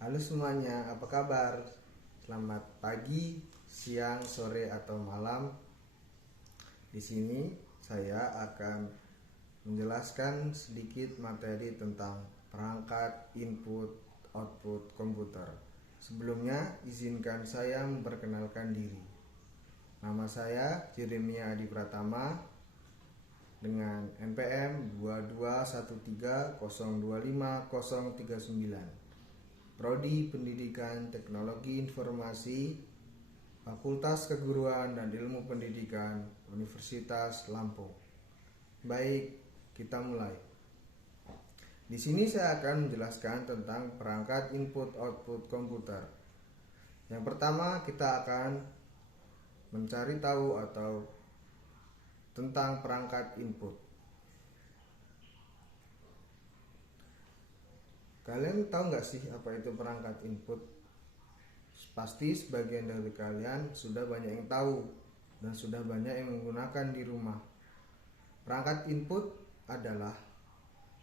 Halo semuanya, apa kabar? Selamat pagi, siang, sore, atau malam. Di sini saya akan menjelaskan sedikit materi tentang perangkat input output komputer. Sebelumnya, izinkan saya memperkenalkan diri. Nama saya Jeremia Adi Pratama dengan NPM 22130250039. Prodi Pendidikan Teknologi Informasi, Fakultas Keguruan dan Ilmu Pendidikan, Universitas Lampung. Baik, kita mulai. Di sini saya akan menjelaskan tentang perangkat input-output komputer. Yang pertama, kita akan mencari tahu atau tentang perangkat input. Kalian tahu nggak sih apa itu perangkat input? Pasti sebagian dari kalian sudah banyak yang tahu dan sudah banyak yang menggunakan di rumah. Perangkat input adalah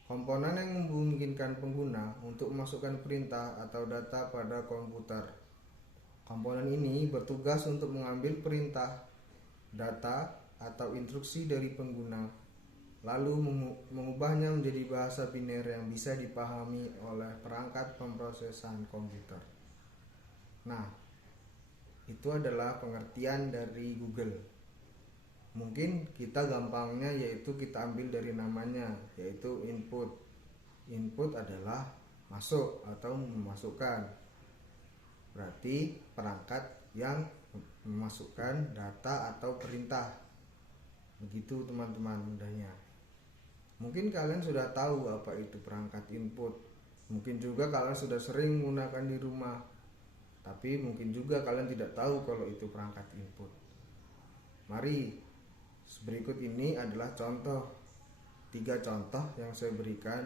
komponen yang memungkinkan pengguna untuk memasukkan perintah atau data pada komputer. Komponen ini bertugas untuk mengambil perintah, data, atau instruksi dari pengguna, lalu mengubahnya menjadi bahasa biner yang bisa dipahami oleh perangkat pemrosesan komputer. Nah, itu adalah pengertian dari Google. Mungkin kita gampangnya yaitu kita ambil dari namanya, yaitu input. Input adalah masuk atau memasukkan. Berarti perangkat yang memasukkan data atau perintah. Begitu teman-teman mudahnya. Mungkin kalian sudah tahu apa itu perangkat input. Mungkin juga kalian sudah sering menggunakan di rumah. Tapi mungkin juga kalian tidak tahu kalau itu perangkat input. Mari, berikut ini adalah contoh 3 contoh yang saya berikan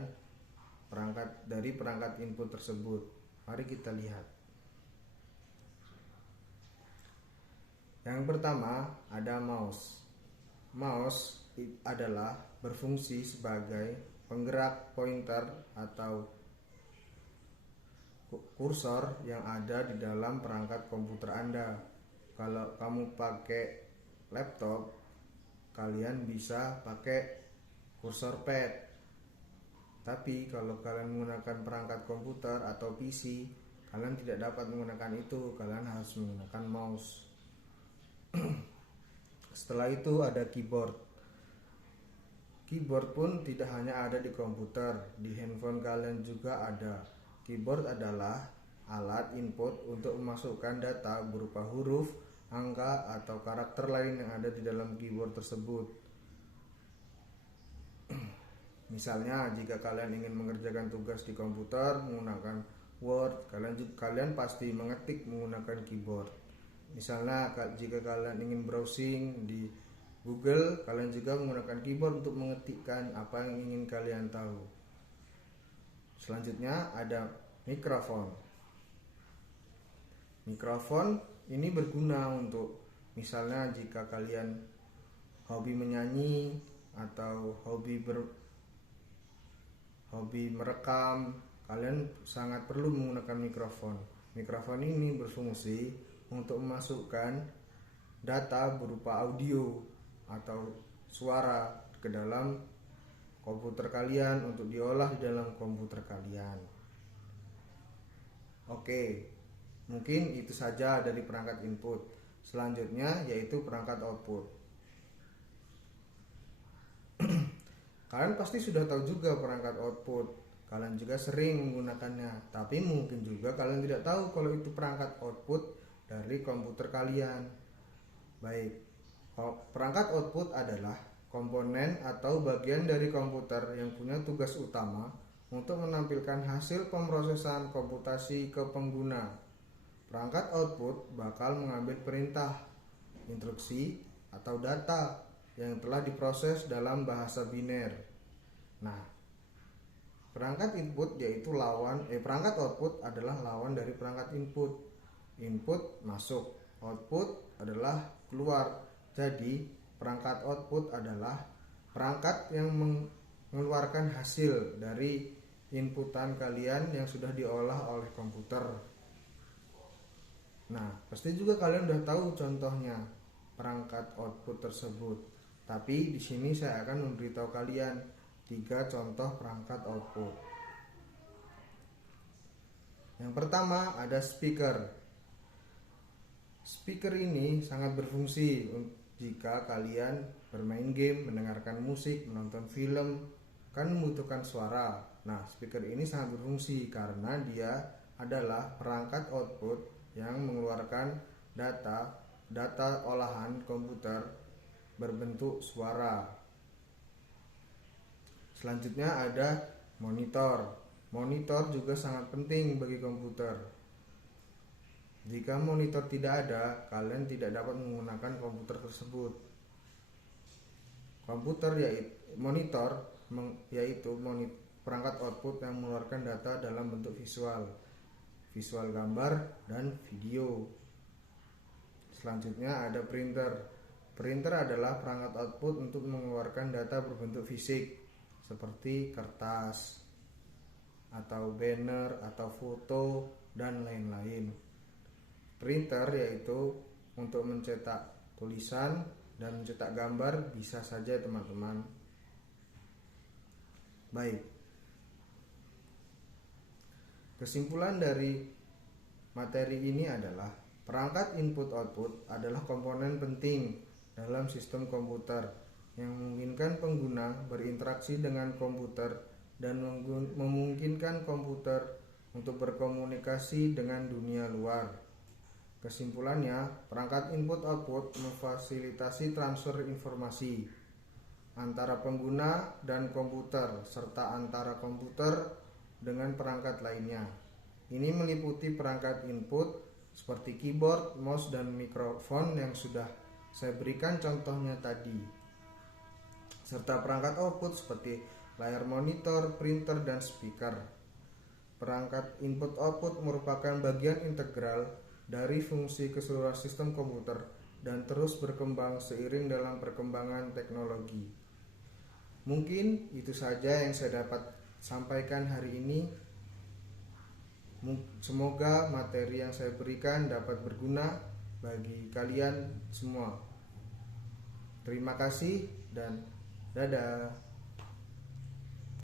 dari perangkat input tersebut. Mari kita lihat. Yang pertama ada mouse. Mouse adalah berfungsi sebagai penggerak pointer atau kursor yang ada di dalam perangkat komputer Anda. Kalau kamu pakai laptop, kalian bisa pakai kursor pad. Tapi kalau kalian menggunakan perangkat komputer atau PC, kalian tidak dapat menggunakan itu. Kalian harus menggunakan mouse. Setelah itu ada keyboard. Keyboard pun tidak hanya ada di komputer, di handphone kalian juga ada. Keyboard adalah alat input untuk memasukkan data berupa huruf, angka, atau karakter lain yang ada di dalam keyboard tersebut. Misalnya, jika kalian ingin mengerjakan tugas di komputer menggunakan Word, kalian pasti mengetik menggunakan keyboard. Misalnya, jika kalian ingin browsing di Google, kalian juga menggunakan keyboard untuk mengetikkan apa yang ingin kalian tahu. Selanjutnya ada mikrofon. Mikrofon ini berguna untuk misalnya jika kalian hobi menyanyi atau hobi merekam, kalian sangat perlu menggunakan mikrofon. Mikrofon ini berfungsi untuk memasukkan data berupa audio atau suara ke dalam komputer kalian untuk diolah di dalam komputer kalian. Oke, mungkin itu saja dari perangkat input. Selanjutnya yaitu perangkat output. Kalian pasti sudah tahu juga perangkat output. Kalian juga sering menggunakannya. Tapi mungkin juga kalian tidak tahu kalau itu perangkat output dari komputer kalian. Baik, perangkat output adalah komponen atau bagian dari komputer yang punya tugas utama untuk menampilkan hasil pemrosesan komputasi ke pengguna. Perangkat output bakal mengambil perintah, instruksi, atau data yang telah diproses dalam bahasa biner. Nah, perangkat input yaitu perangkat output adalah lawan dari perangkat input. Input masuk, output adalah keluar. Jadi, perangkat output adalah perangkat yang mengeluarkan hasil dari inputan kalian yang sudah diolah oleh komputer. Nah, pasti juga kalian udah tahu contohnya perangkat output tersebut. Tapi di sini saya akan memberitahu kalian 3 contoh perangkat output. Yang pertama ada speaker. Speaker ini sangat berfungsi jika kalian bermain game, mendengarkan musik, menonton film, kan membutuhkan suara. Nah, speaker ini sangat berfungsi karena dia adalah perangkat output yang mengeluarkan data olahan komputer berbentuk suara. Selanjutnya ada monitor. Monitor juga sangat penting bagi komputer. Jika monitor tidak ada, kalian tidak dapat menggunakan komputer tersebut. Monitor yaitu perangkat output yang mengeluarkan data dalam bentuk visual gambar dan video. Selanjutnya ada printer. Printer adalah perangkat output untuk mengeluarkan data berbentuk fisik seperti kertas atau banner atau foto dan lain-lain. Printer yaitu untuk mencetak tulisan dan mencetak gambar bisa saja teman-teman. Baik. Kesimpulan dari materi ini adalah perangkat input-output adalah komponen penting dalam sistem komputer yang memungkinkan pengguna berinteraksi dengan komputer dan memungkinkan komputer untuk berkomunikasi dengan dunia luar. Kesimpulannya, perangkat input-output memfasilitasi transfer informasi antara pengguna dan komputer serta antara komputer dengan perangkat lainnya. Ini meliputi perangkat input seperti keyboard, mouse, dan mikrofon yang sudah saya berikan contohnya tadi, serta perangkat output seperti layar monitor, printer, dan speaker. Perangkat input-output merupakan bagian integral dari fungsi keseluruhan sistem komputer dan terus berkembang seiring dalam perkembangan teknologi. Mungkin itu saja yang saya dapat sampaikan hari ini. Semoga materi yang saya berikan dapat berguna bagi kalian semua. Terima kasih dan dadah.